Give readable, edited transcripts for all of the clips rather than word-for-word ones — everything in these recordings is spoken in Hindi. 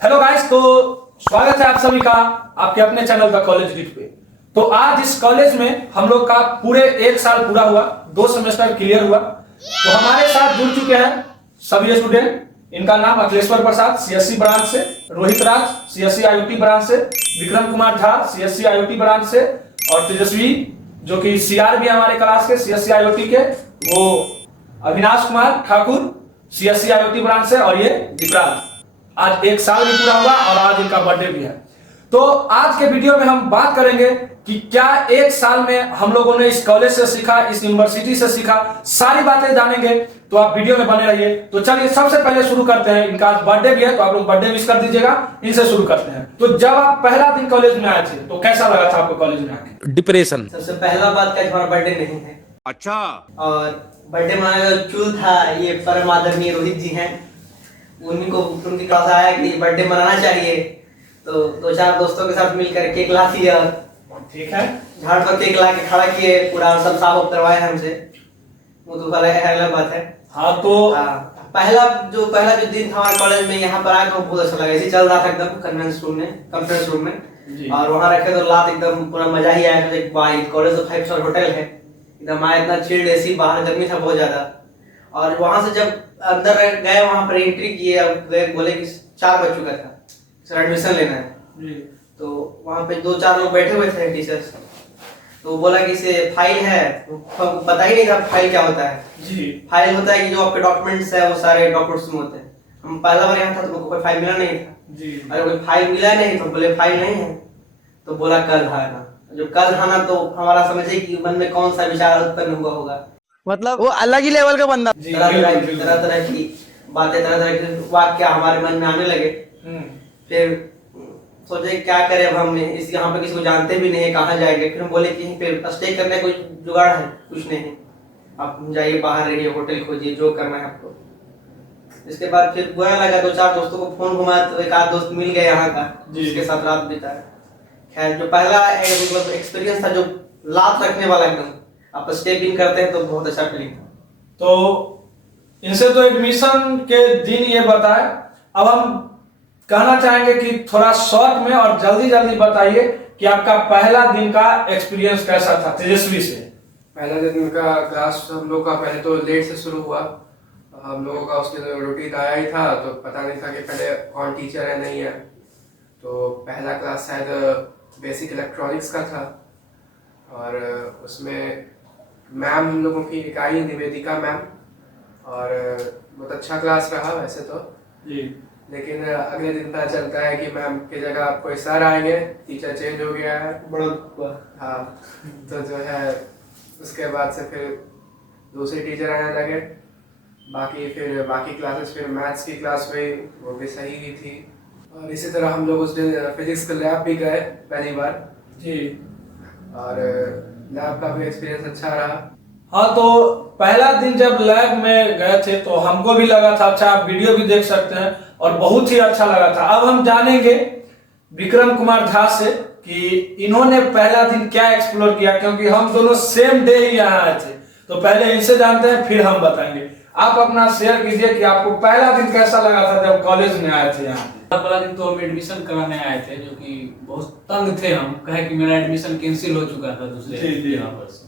हेलो गाइस, तो स्वागत है आप सभी का आपके अपने चैनल का कॉलेज गिफ्ट पे। तो आज इस कॉलेज में हम लोग का पूरे 1 साल पूरा हुआ, 2 सेमेस्टर क्लियर हुआ। तो हमारे साथ जुड़ चुके हैं सभी स्टूडेंट। इनका नाम अखिलेश्वर प्रसाद सीएससी ब्रांच से, Rohit Raj CSC IoT branch से, Vikram Kumar Jha CSC IoT branch से, और तेजस्वी जो कि सीआर भी हमारे क्लास के सीएससी आईओटी के, वो Avinash Kumar Thakur CSC IoT branch से, और ये दीपराज। आज 1 साल भी पूरा हुआ और आज इनका बर्थडे भी है। तो आज के वीडियो में हम बात करेंगे कि क्या 1 साल में हम लोगों ने इस कॉलेज से सीखा, इस यूनिवर्सिटी से सीखा, सारी बातें जानेंगे। तो आप वीडियो में बने रहिए। तो चलिए सबसे पहले शुरू करते हैं। इनका आज बर्थडे भी है तो आप लोग बर्थडे विश कर दीजिएगा। इनसे शुरू करते हैं। तो जब आप पहला दिन कॉलेज में आए थे तो कैसा लगा था आपको कॉलेज में आके? डिप्रेशन। सबसे पहला बात क्या हमारा बर्थडे नहीं है। अच्छा। और बर्थडे मनाने का चूल था ये परम आदरणीय रोहित जी हैं, उन्हीं को उनकी क्लास आया कि बर्थडे मनाना चाहिए। तो 2-4 दोस्तों के साथ मिलकर केक ला दिया। ठीक है, झाड़ पर केक ला के खड़ा किए, पूरा सब साफ करवाए हमसे। वो तो अलग बात है। हाँ तो पहला जो दिन था हमारे कॉलेज में, यहाँ पर आकर बहुत अच्छा लगा। ऐसे चल रहा था एकदम कन्फ्रेंस रूम में जी। और वहाँ रखे तो रात एकदम पूरा मजा ही आया। कॉलेज तो 5 स्टार होटल है, एकदम आया, इतना चिल्ड एसी, बाहर गर्मी था बहुत ज्यादा। और वहां से जब अंदर गए, वहां पर एंट्री किए, अब बोले कि 4 बज चुका था, सर एडमिशन लेना है। तो वहां पे 2-4 लोग बैठे हुए थे टीचर्स। तो बोला कि इसे फाइल है, हमको पता ही नहीं था फाइल क्या होता है। जी, फाइल होता है कि जो आपके डॉक्यूमेंट्स है वो सारे डॉक्यूमेंट्स में होते हैं। हम पहला बार यहाँ था तो कोई फाइल मिला नहीं था जी। अरे कोई फाइल मिला नहीं तो बोले फाइल नहीं है। तो बोला कल आना। जो कल आना तो हमारा समझे कि मन में कौन सा विचार उत्पन्न हुआ होगा। मतलब वो अलग ही लेवल का बंदा। तरह की बातें, तरह तरह के वाक्य हमारे मन में आने लगे। फिर सोचे क्या करें, अब हम इस यहाँ पे किसी को जानते भी नहीं, कहाँ जाएंगे। फिर हम बोले कि यहीं पे स्टे करने कोई जुगाड़ है? कुछ नहीं, आप जाइए बाहर रहिए, होटल खोजिए, जो करना है आपको। इसके बाद फिर बुरा लगा, 2-4 दोस्तों को फोन घुमाया तो 1 आध दोस्त मिल गया यहाँ का, जिसके साथ रात बिताया। खैर जो पहला मतलब एक्सपीरियंस था, जो लात रखने वाला एकदम, आप स्टेप इन करते हैं तो बहुत अच्छा फीलिंग था। तो इनसे तो एडमिशन के दिन ये बताए। अब हम कहना चाहेंगे कि थोड़ा शॉर्ट में और जल्दी जल्दी बताइए कि आपका पहला दिन का एक्सपीरियंस कैसा था, तेजस्वी से। पहला दिन का क्लास हम लोग का पहले तो लेट से शुरू हुआ। हम लोगों का उस दिन रूटीन आया ही था, तो पता नहीं था कि पहले कौन टीचर है नहीं है। तो पहला क्लास शायद बेसिक इलेक्ट्रॉनिक्स का था और उसमें मैम हम लोगों की एक आई, निवेदिका मैम, और बहुत अच्छा क्लास रहा वैसे तो जी। लेकिन अगले दिन पता चलता है कि मैम की जगह कोई सर आएंगे, टीचर चेंज हो गया है। बड़ा हाँ, तो जो है उसके बाद से फिर दूसरे टीचर आने लगे। बाकी क्लासेस, फिर मैथ्स की क्लास हुई, वो भी सही ही थी। और इसी तरह हम लोग उस दिन फिजिक्स का लैब भी गए पहली बार जी। और लैब का भी एक्सपीरियंस अच्छा रहा। हाँ, तो पहला दिन जब लैब में गए थे तो हमको भी लगा था अच्छा, आप वीडियो भी देख सकते हैं, और बहुत ही अच्छा लगा था। अब हम जानेंगे विक्रम कुमार झा से कि इन्होंने पहला दिन क्या एक्सप्लोर किया, क्योंकि हम दोनों सेम डे ही यहाँ आए थे। तो पहले इनसे जानते हैं, फिर हम बताएंगे। आप अपना शेयर कीजिए कि आपको पहला दिन कैसा लगा था जब कॉलेज में आए थे यहाँ। पहला दिन तो हम एडमिशन कराने आए थे, जो कि बहुत तंग थे हम, कहे कि मेरा एडमिशन कैंसिल हो चुका था दूसरे यहाँ पर से।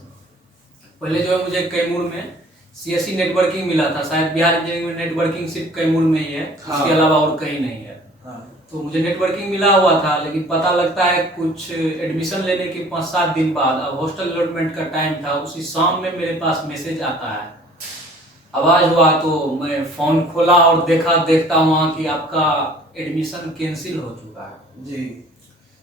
पहले जो है मुझे कैमूर में सीएससी नेटवर्किंग मिला था, शायद बिहार इंजीनियरिंग में नेटवर्किंग सिर्फ कैमूर में ही है। हाँ। उसके अलावा और कहीं नहीं है। हाँ। तो मुझे नेटवर्किंग मिला हुआ था, लेकिन पता लगता है कुछ एडमिशन लेने के 5-7 दिन बाद, अब हॉस्टल अलॉटमेंट का टाइम था, उसी शाम में मेरे पास मैसेज आता है, आवाज हुआ। तो मैं फोन खोला और देखता वहाँ कि आपका एडमिशन कैंसिल हो चुका है जी।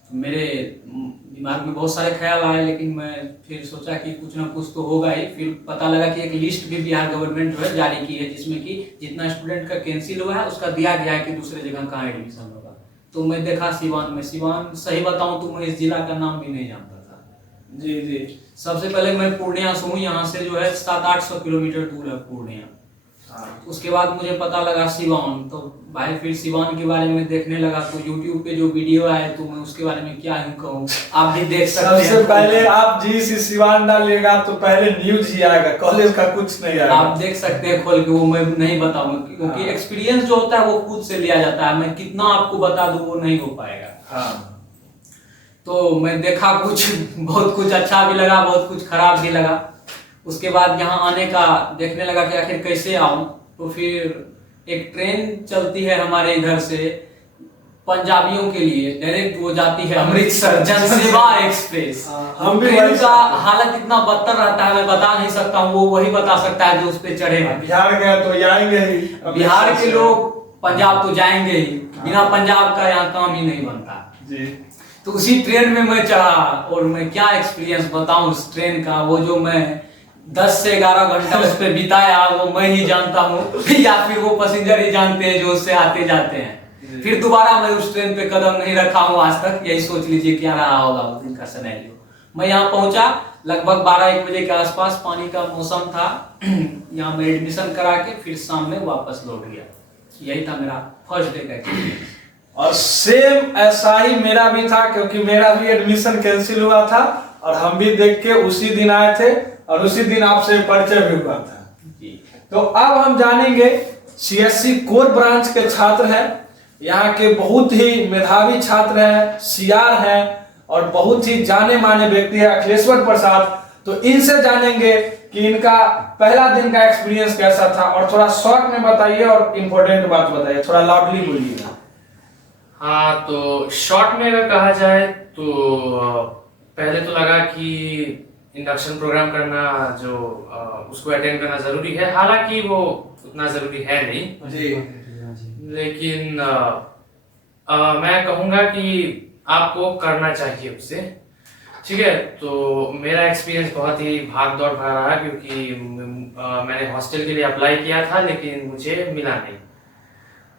तो मेरे दिमाग में बहुत सारे ख्याल आए, लेकिन मैं फिर सोचा कि कुछ ना कुछ तो होगा ही। फिर पता लगा कि एक लिस्ट भी बिहार गवर्नमेंट जो है जारी की है, जिसमें कि जितना स्टूडेंट का कैंसिल हुआ है उसका दिया गया है कि दूसरे जगह कहाँ एडमिशन होगा। तो मैं देखा सिवान में। सिवान सही बताऊं तो मैं इस जिला का नाम भी नहीं जानता था जी जी। सबसे पहले मैं पूर्णिया से हूँ, यहाँ से जो है 700-800 किलोमीटर दूर है पूर्णिया। उसके बाद मुझे पता लगा सिवान, तो भाई फिर सिवान के बारे में देखने लगा, तो यूट्यूब पे जो वीडियो आए तो मैं उसके बारे में क्या ही कहूँ, आप भी देख सकते हैं। सबसे पहले आप GC सिवान डालिएगा तो पहले न्यूज ही आएगा, कॉलेज का कुछ नहीं आएगा। आप देख सकते हैं खोल के, वो मैं नहीं बताऊंगा क्योंकि एक्सपीरियंस जो होता है वो खुद से लिया जाता है, मैं कितना आपको बता दूं वो नहीं हो पाएगा। हाँ। तो मैं देखा कुछ, बहुत कुछ अच्छा भी लगा, बहुत कुछ खराब भी लगा। उसके बाद यहाँ आने का देखने लगा कि आखिर कैसे आऊं, तो फिर एक ट्रेन चलती है हमारे इधर से पंजाबियों के लिए, डायरेक्ट वो जाती है अमृतसर, जनसेवा एक्सप्रेस। हम भी ट्रेन का हालत इतना बदतर रहता है, मैं बता नहीं सकता हूँ, वो वही बता सकता है जो उस पे चढ़े हैं। बिहार गए तो जाएंगे ही, बिहार के लोग पंजाब तो जाएंगे ही, बिना पंजाब का यहाँ काम ही नहीं बनता जी। तो उसी ट्रेन में मैं चढ़ा, और मैं क्या एक्सपीरियंस बताऊं उस ट्रेन का, वो जो मैं 10 से 11 घंटा उस पे बिताया वो मैं ही जानता हूँ या फिर वो पैसेंजर ही जानते हैं जो उससे आते जाते हैं। फिर दोबारा मैं उस ट्रेन पे कदम नहीं रखा हूँ आज तक, यही सोच लीजिए क्या रहा होगा उस दिन का सिनेरियो। मैं यहाँ पहुंचा लगभग 12-1 बजे के आसपास, पानी का मौसम था, यहाँ मैं एडमिशन करा के फिर शाम में वापस लौट गया। यही था मेरा फर्स्ट डे का एक्सपीरियंस। और सेम ऐसा ही मेरा भी था, क्योंकि मेरा भी एडमिशन कैंसिल हुआ था और हम भी देख के उसी दिन आए थे और उसी दिन आपसे परिचय भी हुआ था। तो अब हम जानेंगे CSC कोर ब्रांच के छात्र हैं, यहाँ के बहुत ही मेधावी छात्र हैं, CR हैं और बहुत ही जाने माने व्यक्ति है अखिलेश्वर प्रसाद। तो इनसे जानेंगे कि इनका पहला दिन का एक्सपीरियंस कैसा था, और थोड़ा शॉर्ट में बताइए और इम्पोर्टेंट बात बताइए, थोड़ा लाउडली बोलिएगा। हाँ, तो शॉर्ट में अगर कहा जाए तो पहले तो लगा कि इंडक्शन प्रोग्राम करना जो उसको अटेंड करना जरूरी है, हालांकि वो उतना जरूरी है नहीं जी। लेकिन मैं कहूँगा कि आपको करना चाहिए उसे। ठीक है, तो मेरा एक्सपीरियंस बहुत ही भाग दौड़ भरा रहा, क्योंकि मैंने हॉस्टल के लिए अप्लाई किया था लेकिन मुझे मिला नहीं,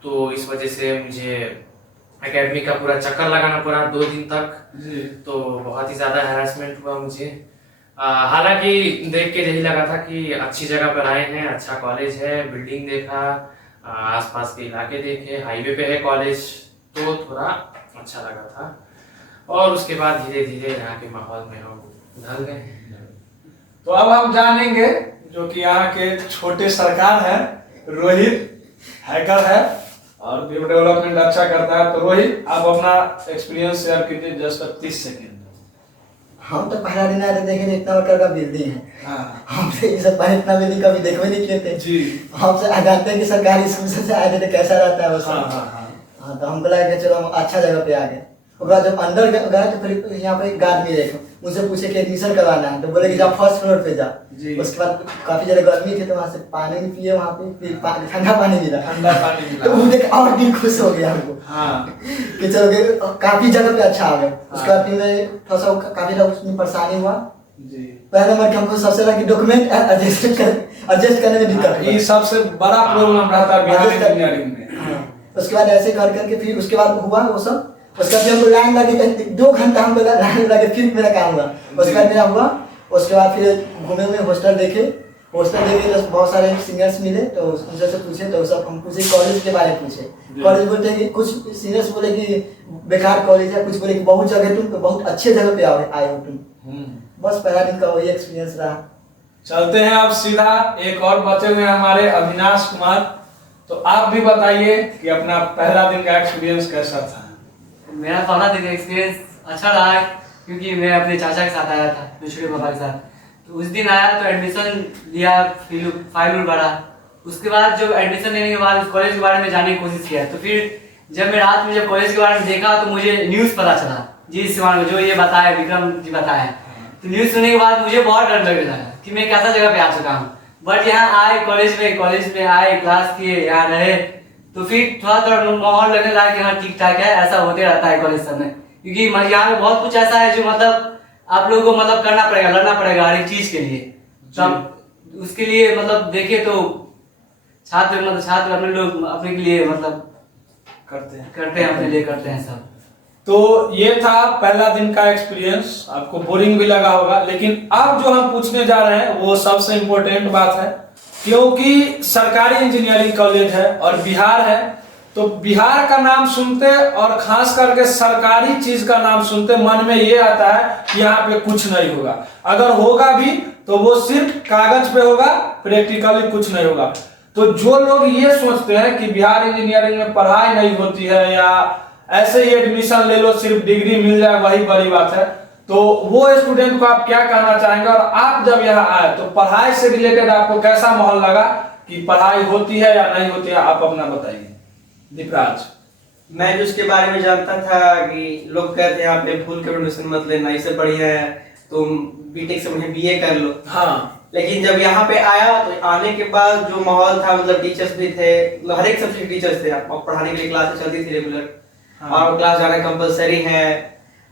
तो इस वजह से मुझे एकेडमी का पूरा चक्कर लगाना पड़ा 2 दिन तक। तो बहुत ही ज़्यादा हैरेसमेंट हुआ मुझे। हालांकि देख के यही लगा था कि अच्छी जगह पर आए हैं, अच्छा कॉलेज है, बिल्डिंग देखा, आसपास के इलाके देखे, हाईवे पे है कॉलेज, तो थोड़ा अच्छा लगा था। और उसके बाद धीरे धीरे यहाँ के माहौल में हम ढल गए। तो अब हम जानेंगे जो कि यहाँ के छोटे सरकार है, रोहित हैकर है और वेब डेवलपमेंट अच्छा करता है। तो रोहित, आप अपना एक्सपीरियंस शेयर कीजिए, जस्ट 30 सेकेंड। हम तो पहला दिन आए थे, देखे इतना बड़ा का बिल्डिंग है। हाँ। हमसे ये सब पहले इतना बिल्डिंग कभी देखते नहीं किए थे जी। हमसे जानते हैं कि सरकारी स्कूल से आए थे तो कैसा रहता है वो सब। हाँ। तो हमको लगा कि चलो हम अच्छा जगह पे आ गए। और जब अंदर गए तो फिर यहाँ पे एक गार्ड मिले, मुझसे पूछे कि एडमिशन करवाना है, तो बोले कि जाओ फर्स्ट फ्लोर पे जा। उसके बाद काफी ज्यादा गर्मी थी तो वहाँ से पानी भी पिए, वहाँ पे फिर ठंडा पानी मिला। तो वो देख और दिल खुश हो गया हमको। हाँ। कि चलो काफी जगह पे अच्छा आ गए। उसके बाद फिर मैं थोड़ा सा काफी ज्यादा उसमें परेशानी हुआ। पहले नंबर हमको सबसे लगा कि डॉक्यूमेंट एडजस्ट करने में दिक्कत, ये सबसे बड़ा प्रॉब्लम रहता है बिहार इंजीनियरिंग में। उसके बाद ऐसे कर करके फिर उसके बाद हुआ वो सब। उसके बाद हमको लाइन लगे 2 घंटा हम लाइन लगे, फिर मेरा काम हुआ। उसके बाद मेरा हुआ। उसके बाद फिर घूमे हुए हॉस्टल देखे तो बहुत सारे सीनियर्स मिले, तो उनसे से पूछे तो सब हम पूछे कॉलेज के बारे में पूछे। कॉलेज बोलते हैं कि कुछ सीनियर्स बोले कि बेकार कॉलेज है, कुछ बोले कि बहुत जगह तुम बहुत अच्छे जगह पे आए हो तुम। बस पहला दिन का वही एक्सपीरियंस रहा। चलते हैं अब सीधा, एक और बचे हुए हैं हमारे अविनाश कुमार। तो आप भी बताइए कि अपना पहला दिन का एक्सपीरियंस कैसा था। मेरा पहला दिन एक्सपीरियंस अच्छा रहा है, क्योंकि मैं अपने चाचा के साथ आया था, दूसरे पापा के साथ। तो उस दिन आया तो एडमिशन लिया, फाइल भरा। उसके बाद जब एडमिशन लेने के बाद कॉलेज के बारे में जानने की कोशिश किया, तो फिर जब मैं रात में जब कॉलेज के बारे में देखा तो मुझे न्यूज़ पता चला जी सिवान में जो ये बताया, विक्रम जी बताया। तो न्यूज़ सुनने के बाद मुझे बहुत डर लग रहा था कि मैं कैसा जगह पे आ चुका हूँ। बट यहाँ आए कॉलेज में आए, क्लास किए, यहाँ रहे, तो फिर थोड़ा थोड़ा माहौल लगने लगा कि हाँ ठीक ठाक है। ऐसा होते रहता है कॉलेज सब में, क्योंकि यहाँ पे बहुत कुछ ऐसा है जो मतलब आप लोगों को मतलब करना पड़ेगा, लड़ना पड़ेगा हर एक चीज के लिए। तो उसके लिए मतलब देखे तो छात्र अपने लोग अपने के लिए मतलब करते हैं अपने लिए करते हैं सब। तो ये था पहला दिन का एक्सपीरियंस, आपको बोरिंग भी लगा होगा, लेकिन अब जो हम पूछने जा रहे हैं वो सबसे इम्पोर्टेंट बात है। क्योंकि सरकारी इंजीनियरिंग कॉलेज है और बिहार है, तो बिहार का नाम सुनते और खास करके सरकारी चीज का नाम सुनते मन में ये आता है कि यहाँ पे कुछ नहीं होगा। अगर होगा भी तो वो सिर्फ कागज पे होगा, प्रैक्टिकली कुछ नहीं होगा। तो जो लोग ये सोचते हैं कि बिहार इंजीनियरिंग में पढ़ाई नहीं होती है या ऐसे ही एडमिशन ले लो सिर्फ डिग्री मिल जाए वही बड़ी बात है, तो वो स्टूडेंट को आप क्या कहना चाहेंगे? और आप जब यहाँ आए तो पढ़ाई से रिलेटेड आपको कैसा माहौल लगा कि पढ़ाई होती है या नहीं होती है? आप अपना बताइए दीपराज। मैं जो उसके बारे में जानता था कि लोग कहते हैं यहाँ पे भूल के एडमिशन मत लेना, इससे बढ़िया है तुम बीटेक से बढ़िया बीए कर लो। हाँ, लेकिन जब यहाँ पे आया तो आने के बाद जो माहौल था, मतलब टीचर्स भी थे, मतलब हर एक सब्जेक्ट टीचर्स थे और पढ़ाने के लिए क्लासेस चलती थी रेगुलर। हाँ। और क्लास जाना कंपलसरी है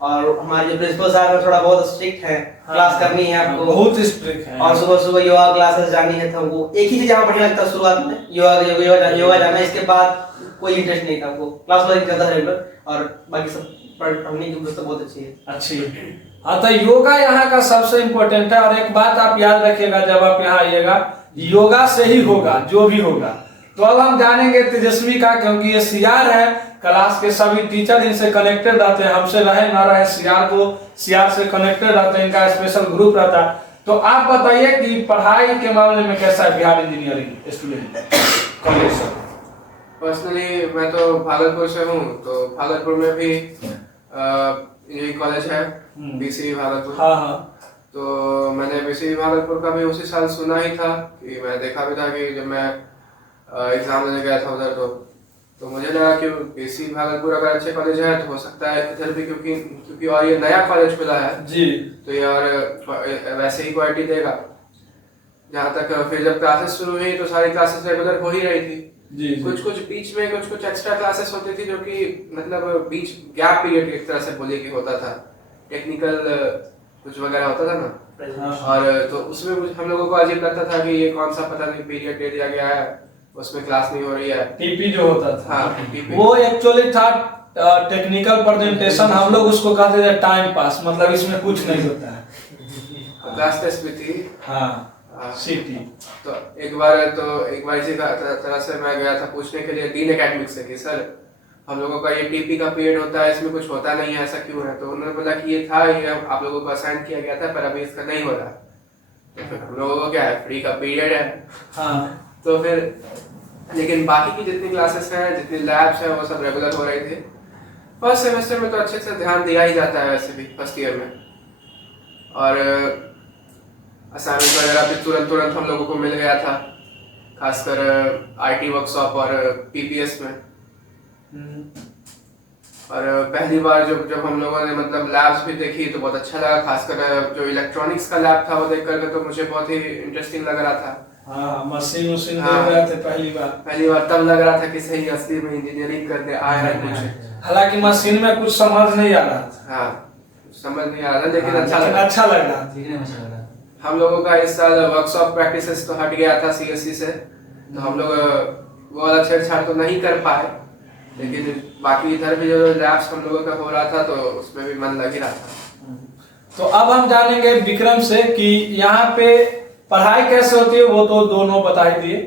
और हमारे जो प्रिंसिपल साहब है थोड़ा बहुत स्ट्रिक्ट है। हाँ। क्लास करनी है आपको, बहुत स्ट्रिक्ट है। और सुबह सुबह योगा क्लासेस जानी है। तो वो एक ही चीज यहाँ बढ़िया लगता शुरुआत में, योगा जाना। इसके बाद कोई इंटरेस्ट नहीं था हमको, क्लास वाला करता है रेगुलर, और बाकी सब पढ़ने की व्यवस्था बहुत अच्छी है। अच्छी। हाँ, तो योगा यहाँ का सबसे इम्पोर्टेंट है। और एक बात आप याद रखिएगा जब आप यहाँ आइएगा, योगा से ही होगा जो भी होगा। तो अब हम जानेंगे तेजस्वी का, क्योंकि ये सीआर है, क्लास के सभी टीचर इनसे कनेक्टेड रहते हैं, हमसे रहे ना रहे सीआर से कनेक्टेड रहते हैं, इनका स्पेशल ग्रुप रहता है। तो आप बताइए कि पढ़ाई के मामले में कैसा है बिहार इंजीनियरिंग स्टूडेंट कॉलेज से? पर्सनली मैं तो भागलपुर से हूँ, तो भागलपुर में भी इंजीनियरिंग कॉलेज है, बीसी भागलपुर। हाँ हाँ। तो मैंने बीसी भागलपुर का भी उसी साल सुना ही था कि मैं देखा भी था कि जब मैं एग्जाम देने गया था उधर, तो मुझे लगा कि बीसी भागलपुर अगर अच्छे कॉलेज है तो हो सकता है इधर भी, क्योंकि और ये नया कॉलेज खुला है जी, तो यार वैसे ही क्वालिटी देगा। जहाँ तक फिर जब क्लासेस शुरू हुई तो सारी क्लासेस रेगुलर हो ही रही थी जी। कुछ बीच में कुछ एक्स्ट्रा क्लासेस होती थी जो कि मतलब बीच गैप पीरियड एक तरह से बोलिए कि होता था, टेक्निकल कुछ वगैरह होता था ना। और तो उसमें हम लोगों को अजीब लगता था कि ये कौन सा पता नहीं पीरियड दे दिया गया है, उसमें क्लास नहीं हो रही है। टीपी जो होता था, हाँ, टीपी। वो एक्चुअली था टेक्निकल प्रेजेंटेशन, हम लोग उसको कहते थे टाइम पास, मतलब इसमें कुछ नहीं होता है। क्लास टेस्ट भी थी। हाँ, सीटी। तो एक बार इसी तरह से मैं गया था पूछने के लिए डीन एकेडमिक से कि सर हम लोगों का ये टीपी का पीरियड होता है, इसमें कुछ होता नहीं है, ऐसा क्यों है? तो उन्होंने बोला कि ये था, ये आप लोगों को असाइन किया गया था, पर अभी इसका नहीं हो रहा। तो फिर हम लोगों को क्या है, फ्री का पीरियड है। हाँ। तो फिर लेकिन बाकी की जितनी क्लासेस हैं, जितनी लैब्स हैं, वो सब रेगुलर हो रही थी। फर्स्ट सेमेस्टर में तो अच्छे से ध्यान दिया ही जाता है वैसे भी फर्स्ट ईयर में, और असाइनमेंट वगैरह भी तुरंत हम लोगों को मिल गया था, खासकर आईटी वर्कशॉप और पीपीएस में। और पहली बार जब हम लोगों ने मतलब लैब्स भी देखी तो बहुत अच्छा लगा, खासकर जो इलेक्ट्रॉनिक्स का लैब था वो देख करके तो मुझे बहुत ही इंटरेस्टिंग लग रहा था। हाँ, मशीन देख रहे थे पहली बार तब लग रहा था कि सही असली में इंजीनियरिंग करने आया है कुछ। हालांकि मशीन में कुछ समझ नहीं आ रहा था। हाँ, समझ नहीं आ रहा, लेकिन अच्छा लग रहा था। हम लोगों का इस साल वर्कशॉप प्रैक्टिसेस तो हट गया था सीएससी से, तो हम लोग वो वाला छेड़छाड़ तो नहीं कर पाए, लेकिन बाकी इधर भी जो लैब्स हम लोगों का हो रहा था तो उसमें भी मन लग ही रहा था। तो अब हम जानेंगे विक्रम से कि यहाँ पे पढ़ाई कैसे होती है, वो तो दोनों बता ही दिए।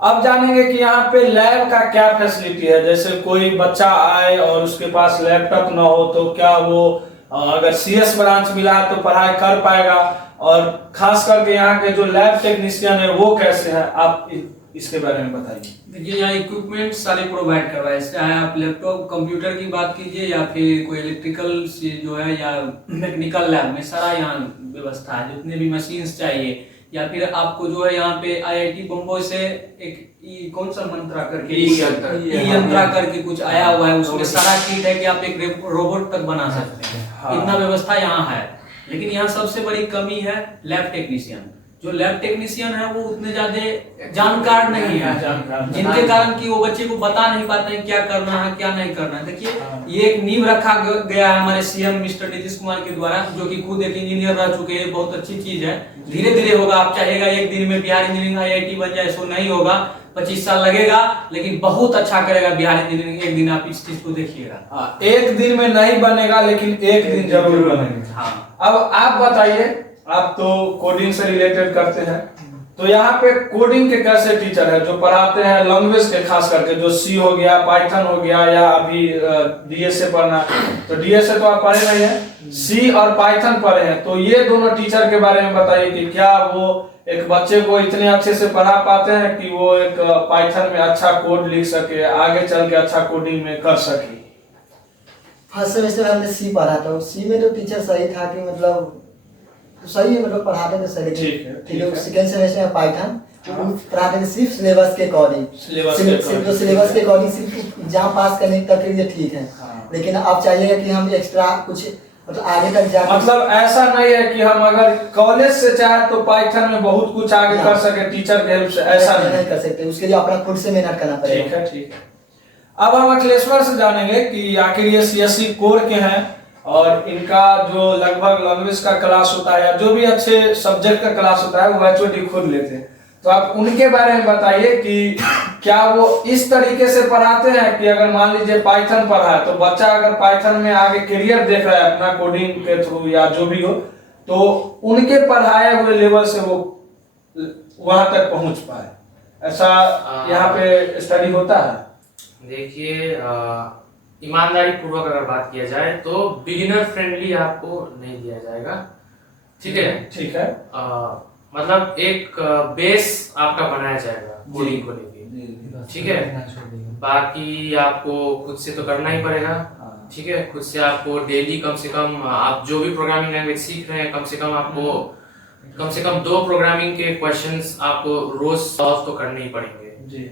अब जानेंगे कि यहाँ पे लैब का क्या फैसिलिटी है। जैसे कोई बच्चा आए और उसके पास लैपटॉप ना हो तो क्या वो अगर सीएस ब्रांच मिला तो पढ़ाई कर पाएगा, और खास करके यहाँ के जो लैब टेक्नीशियन है वो कैसे है, आप इसके बारे में बताइए। देखिए, यहाँ इक्विपमेंट सारे प्रोवाइड करवाए, चाहे आप लैपटॉप कंप्यूटर की बात कीजिए या फिर कोई इलेक्ट्रिकल जो है या मैकेनिकल लैब में सारा यहाँ व्यवस्था है। जितने भी मशीन्स चाहिए, या फिर आपको जो है यहाँ पे आईआईटी बम्बई से एक कौन सा मंत्रा करके यंत्रा करके कुछ आया हुआ है, उसमें सारा किट है कि आप एक रोबोट तक बना सकते हैं। इतना व्यवस्था यहाँ है। लेकिन यहाँ सबसे बड़ी कमी है लैब टेक्नीशियन। जो लैब टेक्नीशियन है वो उतने ज्यादा जानकार नहीं है, जिनके कारण कि वो बच्चे को बता नहीं पाते हैं क्या करना है क्या नहीं करना है। देखिए, ये एक नींव रखा गया है हमारे सीएम मिस्टर नीतीश कुमार के द्वारा, जो कि खुद एक इंजीनियर रह चुके हैं। बहुत अच्छी चीज है, धीरे धीरे होगा। आप चाहेगा एक दिन में बिहार इंजीनियरिंग आईआईटी बन जाए, सो नहीं होगा, 25 साल लगेगा, लेकिन बहुत अच्छा करेगा बिहार इंजीनियरिंग। एक दिन आप इस चीज को देखिएगा। एक दिन में नहीं बनेगा, लेकिन एक दिन जरूर बनेगा। हाँ। अब आप बताइए, आप तो कोडिंग से रिलेटेड करते हैं, तो यहाँ पे कोडिंग के कैसे टीचर है जो पढ़ाते हैं लैंग्वेज के, खास करके जो सी हो गया, पाइथन हो गया, या अभी डीएसए पढ़ना, तो डीएसए तो आप पढ़े नहीं है, सी और पाइथन पढ़े हैं, तो ये दोनों टीचर के बारे में बताइए कि क्या वो एक बच्चे को इतने अच्छे से पढ़ा पाते हैं कि वो एक पाइथन में अच्छा कोड लिख सके, आगे चल के अच्छा कोडिंग में कर सके। फर्स्ट सेमेस्टर में हमने सी पढ़ा था, सी में तो टीचर सही था कि मतलब सही है, मतलब पढ़ाते थे सही। ठीक है। सेकंड सेमेस्टर में पाइथन पढ़ाते थे सिर्फ सिलेबस के अकॉर्डिंग, सिलेबस के अकॉर्डिंग सिर्फ एग्जाम पास करने तक के लिए ठीक है। लेकिन अब चाहिएगा कि हम एक्स्ट्रा कुछ मतलब आगे तक जा, मतलब ऐसा नहीं है कि हम अगर कॉलेज से चाहे तो पाइथन में बहुत कुछ आगे कर सके टीचर के हेल्प से, ऐसा नहीं कर सकते, उसके लिए अपना खुद से मेहनत करना पड़ेगा। ठीक है, ठीक है। अब हम अखिलेश्वर से जानेंगे कि आखिर ये सीएससी कोर के हैं और इनका जो लगभग लैंग्वेज का क्लास होता है या जो भी अच्छे सब्जेक्ट का क्लास होता है वो एचओडी खुद लेते हैं, तो आप उनके बारे में बताइए कि क्या वो इस तरीके से पढ़ाते हैं कि अगर मान लीजिए पाइथन पढ़ा है तो बच्चा अगर पाइथन में आगे करियर देख रहा है अपना कोडिंग के थ्रू या जो भी हो, तो उनके पढ़ाए हुए लेवल से वो वहां तक पहुंच पाए, ऐसा यहाँ पे स्टडी होता है? देखिए, ईमानदारी पूर्वक अगर बात किया जाए तो बिगिनर फ्रेंडली आपको नहीं दिया जाएगा, ठीक है? ठीक है। मतलब एक बेस आपका बनाया जाएगा कोडिंग को लेके, ठीक है? बाकी आपको खुद से तो करना ही पड़ेगा, ठीक है? खुद से आपको डेली कम से कम आप जो भी प्रोग्रामिंग लैंग्वेज सीख रहे हैं कम से कम 2 प्रोग्रामिंग के क्वेश्चंस आपको रोज सॉल्व तो करने ही पड़ेंगे जी।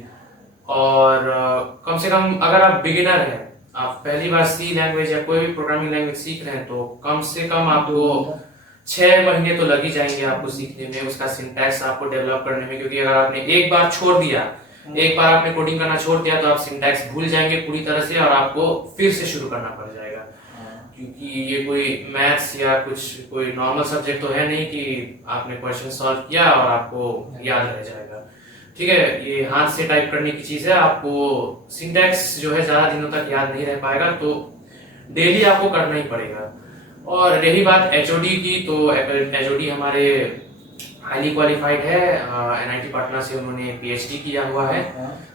और कम से कम अगर आप बिगिनर हैं, आप पहली बार सी लैंग्वेज या कोई भी प्रोग्रामिंग लैंग्वेज सीख रहे हैं, तो कम से कम आपको 6 महीने तो लग ही जाएंगे आपको सीखने में, उसका सिंटैक्स आपको डेवलप करने में, क्योंकि अगर आपने एक बार छोड़ दिया, एक बार आपने कोडिंग करना छोड़ दिया तो आप सिंटैक्स भूल जाएंगे पूरी तरह से और आपको फिर से शुरू करना पड़ जाएगा, क्योंकि ये कोई मैथ्स या कुछ कोई नॉर्मल सब्जेक्ट तो है नहीं कि आपने क्वेश्चन सॉल्व किया और आपको याद रह जाएगा, ठीक है? ये हाथ से टाइप करने की चीज है, आपको सिंटैक्स जो है ज्यादा दिनों तक याद नहीं रह पाएगा, तो डेली आपको करना ही पड़ेगा। और रही बात एचओडी की, तो एचओडी हमारे हाईली क्वालिफाइड है, एनआईटी पटना से उन्होंने पीएचडी किया हुआ है,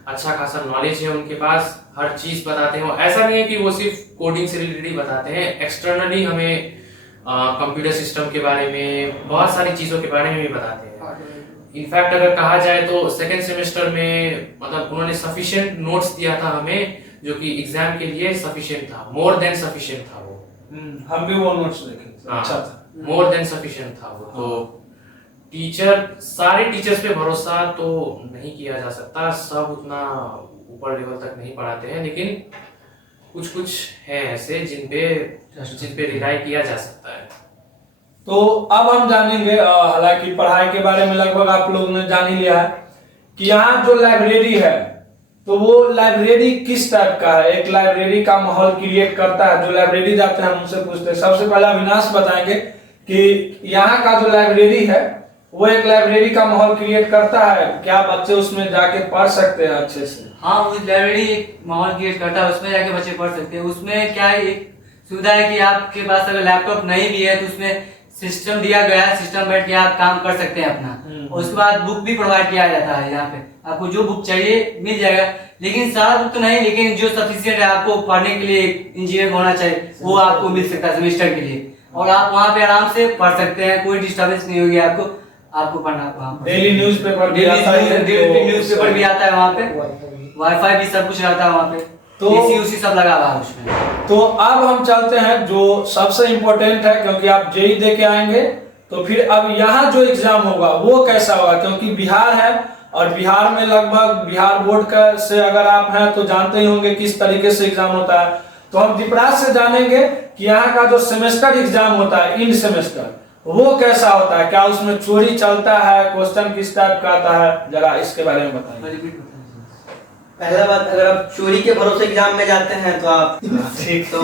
अच्छा खासा नॉलेज है उनके पास, हर चीज बताते हैं। ऐसा नहीं है कि वो सिर्फ कोडिंग से रिलेटेड ही बताते हैं, एक्सटर्नली हमें कंप्यूटर सिस्टम के बारे में, बहुत सारी चीजों के बारे में भी बताते हैं। इनफैक्ट अगर कहा जाए तो सेकेंड सेमेस्टर में मतलब उन्होंने सफिशिएंट नोट्स दिया था हमें, जो कि एग्जाम के लिए सफिशिएंट था, मोर देन सफिशिएंट था वो। हम भी वो नोट्स देखे थे, अच्छा था, मोर देन सफिशिएंट था वो। तो सारे टीचर्स पे भरोसा तो नहीं किया जा सकता, सब उतना ऊपर लेवल तक नहीं पढ़ाते हैं, लेकिन कुछ है ऐसे जिन पे रिलाई किया जा सकता है। तो अब हम जानेंगे, हालांकि पढ़ाई के बारे में लगभग आप लोगों ने जान ही लिया है कि यहाँ जो लाइब्रेरी है तो वो लाइब्रेरी किस टाइप का है, एक लाइब्रेरी का माहौल क्रिएट करता है। जो लाइब्रेरी जाते हैं हम उनसे पूछते हैं, सबसे पहले अविनाश बताएंगे कि यहाँ का जो लाइब्रेरी है वो एक लाइब्रेरी का माहौल क्रिएट करता है, क्या बच्चे उसमें जाके पढ़ सकते हैं अच्छे से? हाँ, वो लाइब्रेरी एक माहौल क्रिएट करता है, उसमें जाके बच्चे पढ़ सकते हैं। उसमें क्या है, एक सुविधा है कि आपके पास अगर लैपटॉप नहीं भी है तो उसमें सिस्टम दिया गया है, सिस्टम बैठ के आप काम कर सकते हैं अपना। और उसके बाद बुक भी प्रोवाइड किया जाता है, यहाँ पे आपको जो बुक चाहिए मिल जाएगा, लेकिन सारा बुक तो नहीं, लेकिन जो सफिशिएंट है आपको पढ़ने के लिए इंजीनियर होना चाहिए वो आपको मिल सकता है सेमेस्टर के लिए, और आप वहाँ पे आराम से पढ़ सकते हैं, कोई डिस्टर्बेंस नहीं होगी आपको पढ़ना। डेली न्यूज़पेपर भी आता है वहाँ पे, वाईफाई भी सब कुछ रहता है वहाँ पे, तो एसी सब लगा हुआ है उसमें। तो अब हम चलते हैं जो सबसे इम्पोर्टेंट है, क्योंकि आप जेई दे के आएंगे तो फिर अब यहाँ जो एग्जाम होगा वो कैसा होगा, क्योंकि बिहार है और बिहार में लगभग बिहार बोर्ड का से अगर आप हैं तो जानते ही होंगे किस तरीके से एग्जाम होता है। तो हम दीपराज से जानेंगे कि यहाँ का जो सेमेस्टर एग्जाम होता है, इन सेमेस्टर, वो कैसा होता है, क्या उसमें चोरी चलता है, क्वेश्चन किस टाइप का आता है, जरा इसके बारे में बताइए। पहला बात, अगर आप चोरी के भरोसे एग्जाम में जाते हैं तो आप ठीक, तो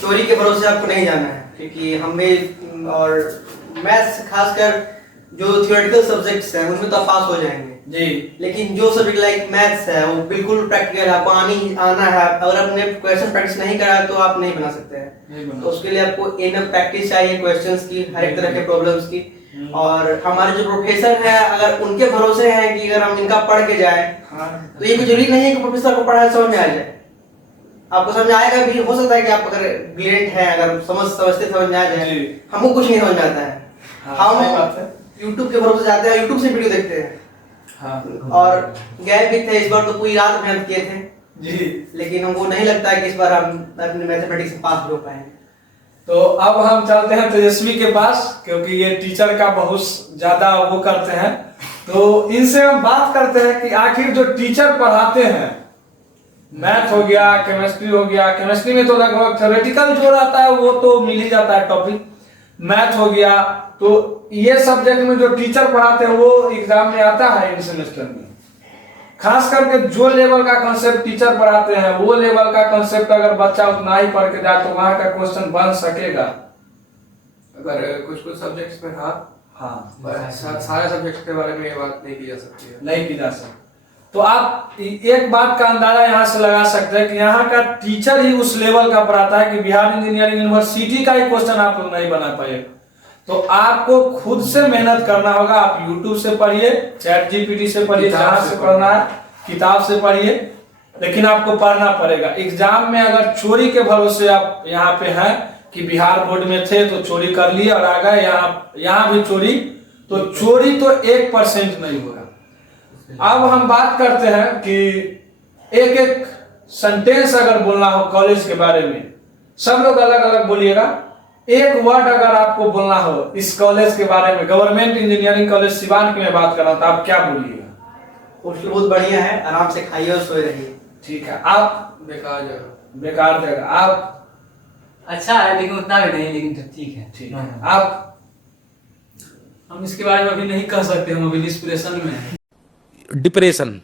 चोरी के भरोसे आपको नहीं जाना है, क्योंकि हमें और मैथ्स खासकर जो थियोरेटिकल सब्जेक्ट्स हैं उनमें तो आप पास हो जाएंगे जी, लेकिन जो सब्जेक्ट लाइक मैथ्स है वो बिल्कुल प्रैक्टिकल है, आपको आना है। अगर आपने क्वेश्चन प्रैक्टिस नहीं करा तो आप नहीं बना सकते हैं, तो उसके लिए आपको इनफ प्रैक्टिस चाहिए क्वेश्चंस की, हर एक तरह के प्रॉब्लम्स की। और हमारे जो प्रोफेसर है अगर उनके भरोसे हैं कि अगर हम इनका पढ़ के जाए तो ये कोई जरूरी नहीं है कि प्रोफेसर को पढ़ाए समझ में आ जाए। आपको समझ में आएगा भी, हो सकता है कि आप अगर ब्रिलियंट हैं, अगर समझते समझ में आ जाए, हमको कुछ नहीं समझ में आता है। हम यूट्यूब के भरोसे जाते हैं, यूट्यूब से वीडियो देखते हैं। और गए भी थे इस बार, तो पूरी रात मेहनत किए थे जी, लेकिन हमको नहीं लगता है कि इस बार हम अपने मैथमेटिक्स में पास हो पाएंगे। तो अब हम चलते हैं तेजस्वी के पास, क्योंकि ये टीचर का बहुत ज्यादा वो करते हैं, तो इनसे हम बात करते हैं कि आखिर जो टीचर पढ़ाते हैं, मैथ हो गया, केमिस्ट्री हो गया, केमिस्ट्री में तो लगभग थ्योरेटिकल जो रहता है वो तो मिल ही जाता है टॉपिक, मैथ हो गया, तो ये सब्जेक्ट में जो टीचर पढ़ाते हैं वो एग्जाम में आता है इन सेमेस्टर में। खास करके जो लेवल का कॉन्सेप्ट टीचर पढ़ाते हैं वो लेवल का कॉन्सेप्ट अगर बच्चा उतना ही पढ़ के जाए तो वहां का क्वेश्चन बन सकेगा। अगर कुछ सब्जेक्ट्स में सारे सब्जेक्ट्स के बारे में ये बात नहीं की जा सकती है, नहीं की जा सकती। तो आप एक बात का अंदाजा यहाँ से लगा सकते हैं कि यहाँ का टीचर ही उस लेवल का पढ़ाता है कि बिहार इंजीनियरिंग यूनिवर्सिटी का ही क्वेश्चन आप लोग नहीं बना पाएगा। तो आपको खुद से मेहनत करना होगा। आप YouTube से पढ़िए, ChatGPT से पढ़िए, जहां से पढ़ना है किताब से पढ़िए, लेकिन आपको पढ़ना पड़ेगा। एग्जाम में अगर चोरी के भरोसे आप यहाँ पे हैं कि बिहार बोर्ड में थे तो चोरी कर लिए और आ गए, यहाँ भी चोरी, तो चोरी तो 1% नहीं होगा। अब हम बात करते हैं कि एक एक सेंटेंस अगर बोलना हो कॉलेज के बारे में, सब लोग अलग अलग बोलिएगा। एक वर्ड अगर आपको बोलना हो इस कॉलेज के बारे में, गवर्नमेंट इंजीनियरिंग कॉलेज सिवान की मैं बात कर रहा हूं, तो आप क्या बोलिएगा? हॉस्टल बहुत बढ़िया है, आराम से खाइए और सोए रहिए। ठीक है। आप? बेकार जगह। बेकार जगह। आप? अच्छा है लेकिन उतना भी नहीं, लेकिन ठीक है। ठीक है। आप? हम इसके बारे में अभी नहीं कह सकते, हम अभी इंस्पिरेशन में हैं। डिप्रेशन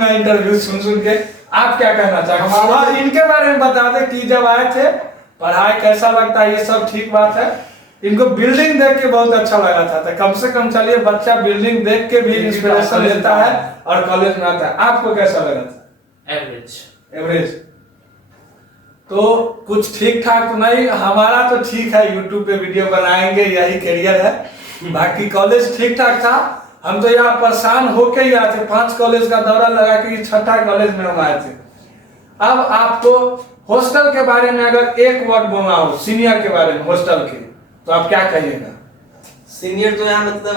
में इंटरव्यू सुन के आप क्या कहना चाहेंगे? और इनके बारे में बता दें कि जब आए थे पढ़ाई कैसा लगता है, ये सब ठीक बात है। इनको बिल्डिंग देख के बहुत अच्छा लगा था, तो कम से कम चलिए बच्चा बिल्डिंग देख के भी इंस्पिरेशन लेता है और कॉलेज में आता है। आपको कैसा लगा था? एवरेज। तो कुछ ठीक ठाक तो नहीं, हमारा तो ठीक है, यूट्यूब पे वीडियो बनाएंगे यही करियर है। बाकी कॉलेज ठीक ठाक था। हम तो यहाँ परेशान होके ही आए थे, 5 कॉलेज का दौरा लगा के 6ठा कॉलेज में हम आए थे। अब आपको हॉस्टल के बारे में अगर एक वर्ड बोलना हो सीनियर के बारे में हॉस्टल के, तो आप क्या कहिएगा? सीनियर तो यहाँ मतलब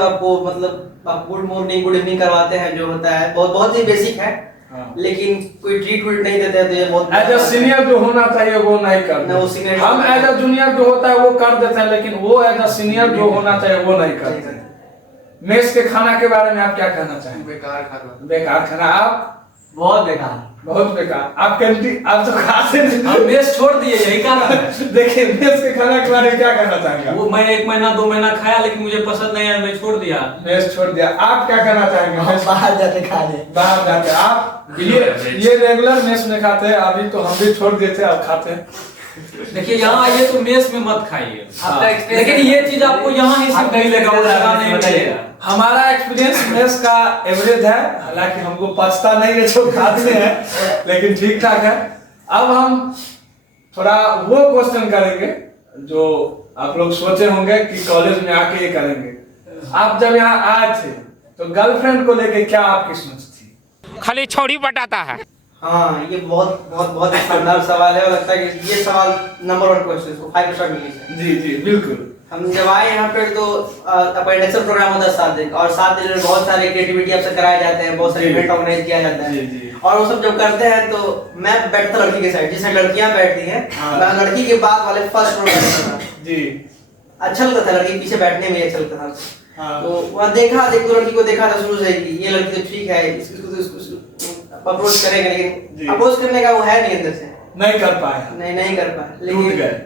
आप गुड मॉर्निंग गुड इवनिंग करवाते हैं, जो होता है बहुत ही बेसिक है। लेकिन कोई ट्रीटमेंट नहीं देते हैं, तो ये बहुत एज अ सीनियर जो होना चाहिए वो नहीं करते। हम एज अ जूनियर जो होता है वो कर देते हैं, लेकिन वो एज अ सीनियर जो होना चाहिए वो नहीं करते। मेस के खाना के बारे में आप क्या कहना चाहेंगे? बेकार खाना। आप? बहुत बेकार। बहुत बेकार। आप कैंटीन आप तो खाते नहीं, हम मेस छोड़ दिए, यही कारण। देखिए मेस के खाना के बारे में क्या कहना चाहेंगे? वो मैं 1 महीना 2 महीना खाया, लेकिन मुझे पसंद नहीं आया, मैं छोड़ दिया, मेस छोड़ दिया। आप क्या कहना चाहेंगे? हम बाहर जाते खाने। बाहर जाते। आप? ये रेगुलर मेस में खाते हैं, अभी तो हम भी छोड़ देते अब खाते हैं। देखिए यहाँ आइए तो मेस में मत खाइए, आपका एक्सपीरियंस, लेकिन ये चीज आपको यहाँ ही सिर्फ मिलेगा, और जगह नहीं मिलेगा। हमारा एक्सपीरियंस मेस का एवरेज है, हालांकि हमको पछता नहीं है जो खाते हैं, लेकिन ठीक ठाक है। अब हम थोड़ा वो क्वेश्चन करेंगे जो आप लोग सोचे होंगे कि कॉलेज में आके ये करेंगे। आप जब यहाँ आए थे तो गर्लफ्रेंड को लेके क्या आपकी सोच थी? खाली छोड़ी बटाता है। हाँ, ये बहुत ही शानदार सवाल है, और लगता है कि ये सवाल नंबर 1 क्वेश्चन को 5 स्टार मिली। जी बिल्कुल। हम जब आए यहाँ पे तो आपका इंडक्शन प्रोग्राम होता है 7 दिन का, और 7 दिन में बहुत सारे क्रिएटिविटी आपसे कराए जाते हैं, बहुत सारे इवेंट ऑर्गेनाइज किया जाता है। और वो सब जब करते हैं तो मैं बैठता लड़की के साइड, जिसमें लड़कियां बैठती हैं, मैं लड़की के बाद वाले फर्स्ट रो में बैठता था जी। अच्छा लगता था, लड़की पीछे बैठने में अच्छा लगता था। तो वहाँ देखा, एक दो लड़की को देखा था शुरू से कि ये लड़की तो ठीक है, इसको अप्रोच करेंगे, लेकिन अप्रोच करने का वो है नहीं, अंदर से नहीं कर पाया, नहीं कर पाया, लेकिन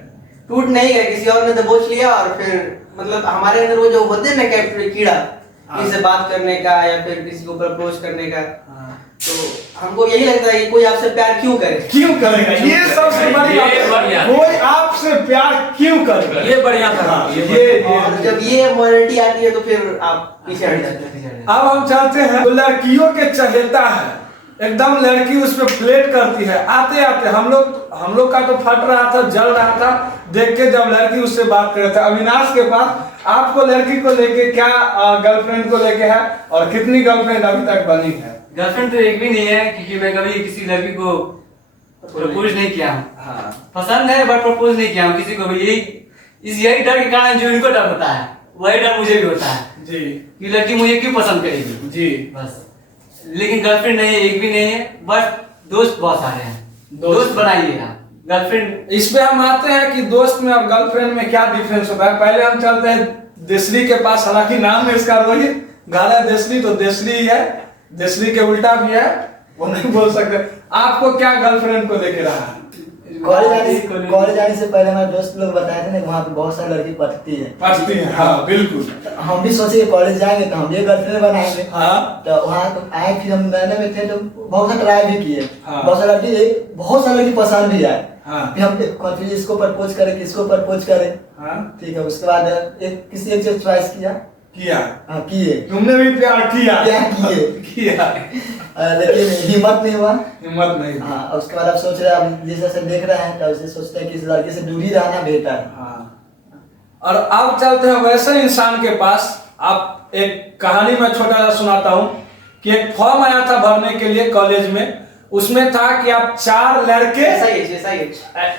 टूट नहीं गए, किसी और ने दबोच लिया। और फिर मतलब हमारे अंदर वो जो होते हैं ना कैप्टन कीड़ा, किसी से बात करने का या फिर किसी को अप्रोच करने का, तो हमको यही लगता है कि कोई आपसे प्यार क्यों करेगा, ये सबसे बड़ी बात है, कोई आपसे प्यार क्यों करेगा, ये बढ़िया था। और जब ये मोरालिटी आती है तो फिर आप पीछे हट जाते हैं। अब हम चाहते हैं तो लड़कियों के चहेता है एकदम लड़की उस पर फ्लेट करती है। आते आते हम लोग का तो फट रहा था, जल रहा था देख के, जब लड़की उससे बात कर रहे थे। अविनाश के पास आपको लड़की को लेके क्या गर्लफ्रेंड को लेके है और कितनी गर्लफ्रेंड अभी तक बनी है? गर्लफ्रेंड तो एक भी नहीं है, क्योंकि मैं कभी किसी लड़की को प्रपोज नहीं किया हूँ। हाँ। पसंद है बट प्रपोज नहीं किया हूँ किसी को भी। यही डर के कारण जो इनको डर होता है वही डर मुझे भी होता है जी कि लड़की मुझे क्यों पसंद करेगी जी। बस। लेकिन गर्लफ्रेंड नहीं है, एक भी नहीं है, बस दोस्त बहुत सारे हैं। दोस्त बनाइए आप, गर्लफ्रेंड। इस पे हम आते हैं कि दोस्त में और गर्लफ्रेंड में क्या डिफरेंस होता है। पहले हम चलते हैं देसली के पास, हालांकि नाम है इसका रोहित, गाला देसली तो देसली ही है, देसली के उल्टा भी है, वो नहीं बोल सकते। आपको क्या गर्लफ्रेंड को लेके रहा है? कॉलेज आने से पहले हमारे दोस्त लोग बताए थे ना, वहाँ पे बहुत सारी लड़की पढ़ती है। हाँ बिल्कुल। हम भी सोचे कॉलेज जाएंगे तो हम भी गर्लफ्रेंड बनाएंगे। हाँ। तो वहाँ तो आए, फिर हम नए में थे तो बहुत सा ट्राई भी किए। हाँ। बहुत सारी लड़की पसंद भी आए। हाँ। फिर हम कॉन्फ्यूज, इसको प्रपोज करें किसको प्रपोज करें। हाँ। ठीक है, उसके बाद किसी एक से चॉइस किया। हाँ किए। तुमने भी प्यार किया? किया लेकिन हिम्मत नहीं हुआ। हिम्मत नहीं। हाँ, उसके बाद अब सोच रहे हैं, अब जैसे देख रहे हैं तो उसे सोचते हैं कि इस लड़के से दूरी रहना बेहतर है। हाँ। और अब चलते हैं वैसे इंसान के पास। आप एक कहानी में छोटा सा सुनाता हूँ कि एक फॉर्म आया था भरने के लिए कॉलेज में, उसमें था कि आप 4 लड़के,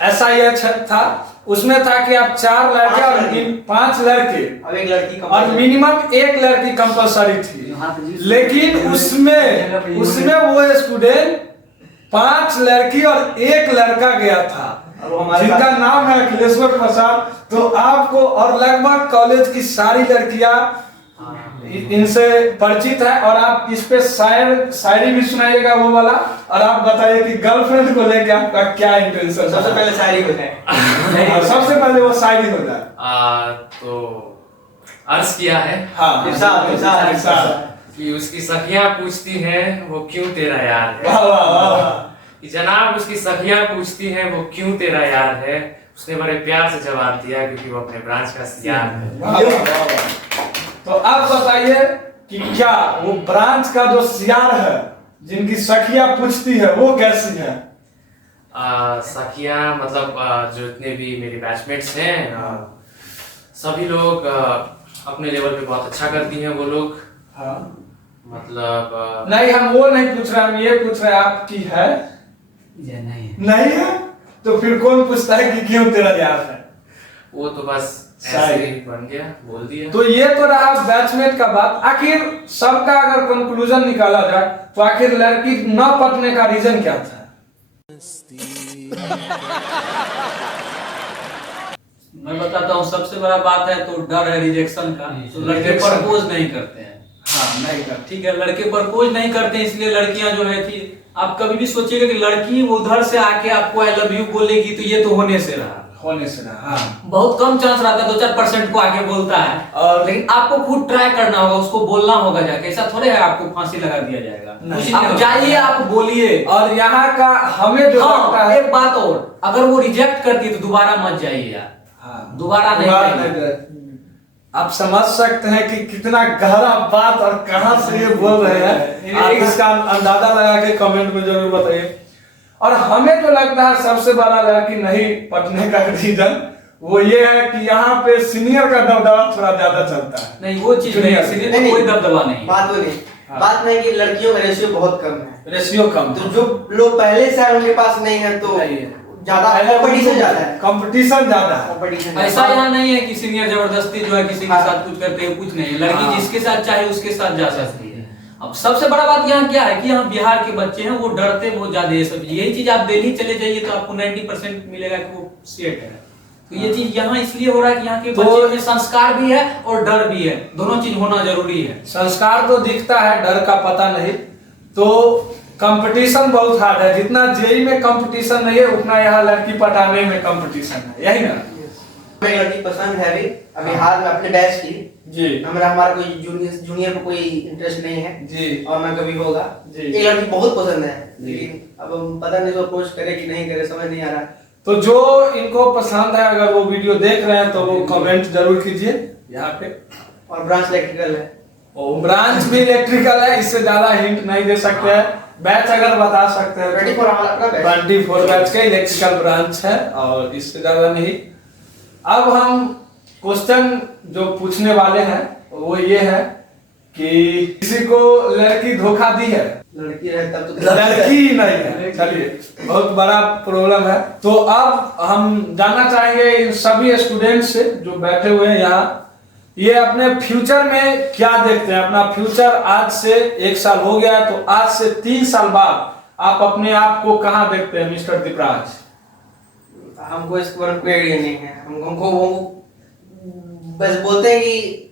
ऐसा था, उसमें था कि आप 4 लड़के और 5 लड़के अब एक लड़की और मिनिमम एक लड़की कंपलसरी थी। लेकिन उसमें वो स्टूडेंट 5 लड़की और 1 लड़का गया था, जिनका नाम है अखिलेश्वर प्रसाद। तो आपको और लगभग कॉलेज की सारी लड़कियां इनसे परिचित है, और आप इस पे शायरी भी सुनाइएगा वो वाला, और आप बताइए कि गर्लफ्रेंड को लेकर आपका क्या इंटेंशन। सबसे पहले शायरी हो जाए। सबसे पहले वो शायरी हो जाए। तो अर्ज किया है कि उसकी सखियां पूछती हैं वो क्यों तेरा यार है। वाह वाह वाह। कि जनाब उसकी सखियां पूछती हैं वो क्यों तेरा यार है, उसने बड़े प्यार से जवाब दिया क्योंकि वो अपने ब्रांच का सीआर है। तो आप बताइए कि क्या वो ब्रांच का जो सीआर है, जिनकी सखियां पूछती है, वो कैसी है? सखियां मतलब जो इतने भी मेरे बैचमेट्स हैं, सभी लोग अपने लेवल पे बहुत अच्छा करती हैं वो लोग। हाँ। मतलब नहीं, हम वो नहीं पूछ रहे, हम ये पूछ रहे आपकी है? नहीं है तो फिर कौन पूछता है कि क्यों तेरा यार है? वो तो बस ऐसे ही बन गया, बोल दिया। तो ये तो रहा बैचमेट का बात। आखिर सबका अगर कंक्लूजन निकाला जाए तो आखिर लड़की न पटने का रीजन क्या था? मैं बताता हूँ, सबसे बड़ा बात है तो डर है रिजेक्शन का। तो लड़के प्रपोज नहीं करते हैं। हाँ, नहीं करते। ठीक है, लड़के प्रपोज नहीं करते, इसलिए लड़कियां जो है थी, आप कभी भी सोचिएगा कि लड़की उधर से आके आपको आई लव यू बोलेगी तो ये तो होने से रहा। हाँ। बहुत कम चांस रहता है, 2-4% को आके बोलता है, और लेकिन आपको खुद ट्राई करना होगा, उसको बोलना होगा जाके। ऐसा थोड़े है आपको फांसी लगा दिया जाएगा। आप जाइए, आप बोलिए। और यहाँ का हमें जो लगता है, एक बात और, अगर वो रिजेक्ट करती है तो दोबारा मत जाइए यार। हाँ, दोबारा नहीं। आप समझ सकते हैं कि कितना गहरा बात और कहां से ये बोल रहे हैं। आप इसका अंदाजा लगा के कमेंट में जरूर बताइए। और हमें तो लगता है सबसे बड़ा लड़की नहीं पटने का रीजन वो ये है कि यहाँ पे सीनियर का दबदबा थोड़ा ज्यादा चलता है। नहीं, वो चीज नहीं, सीनियर में कोई दबदबा नहीं। बात वो नहीं, बात नहीं कि लड़कियों का रेशियो बहुत कम है। रेशियो कम, तो जो लोग पहले से उनके पास नहीं है तो ज्यादा कंपटीशन ज्यादा है। कंपटीशन ज्यादा है। ऐसा यहाँ नहीं है कि सीनियर जबरदस्ती जो है किसी के साथ कुछ करते हैं, कुछ नहीं। लड़की जिसके साथ चाहे उसके साथ जा सकती है। अब सबसे बड़ा बात यहाँ क्या है कि यहाँ बिहार के बच्चे हैं, वो डरते बहुत ज्यादा ये सब। यही चीज आप दिल्ली चले जाइए तो आपको 90% मिलेगा कि वो सेट है। तो ये चीज यहाँ इसलिए हो रहा है कि यहाँ के बच्चे में संस्कार भी है और डर भी है, दोनों चीज होना जरूरी है। संस्कार तो दिखता है, डर का पता नहीं। तो कंपटीशन बहुत हार्ड है। जितना जेई में कंपटीशन नहीं है उतना यहाँ लड़की पटाने में कंपटीशन है, यही ना? हमें लड़की पसंद है अभी हाल में अपने बैच की जी। हमारा कोई जूनियर को कोई इंटरेस्ट नहीं है जी, और ना कभी होगा जी। एक लड़की बहुत पसंद है, लेकिन अब हम पता नहीं तो अप्रोच करे कि नहीं करे, समझ नहीं आ रहा। तो जो इनको पसंद है, अगर वो वीडियो देख रहे हैं तो वो कमेंट जरूर कीजिए यहाँ पे। और ब्रांच इलेक्ट्रिकल है, ब्रांच भी इलेक्ट्रिकल है, इससे ज्यादा हिंट नहीं दे सकते हैं। बैच अगर बता सकते हैं 24 हमारा अपना बैच। 24 बैच का इलेक्ट्रिकल ब्रांच है और इससे ज्यादा नहीं। अब हम क्वेश्चन जो पूछने वाले हैं वो ये है कि किसी को लड़की धोखा दी है? लड़की है तब तो लड़की ही नहीं है, चलिए बहुत बड़ा प्रॉब्लम है। तो अब हम जानना चाहेंगे इन सभी स्टूडेंट से जो बैठे हुए हैं यहाँ, ये अपने फ्यूचर में क्या देखते हैं? अपना फ्यूचर आज से 1 साल हो गया है, तो आज से 3 साल बाद आप अपने आप को कहाँ देखते हैं मिस्टर दीपराज? हमको इसके बारे में कोई आइडिया नहीं है। हमको वो बस बोलते हैं कि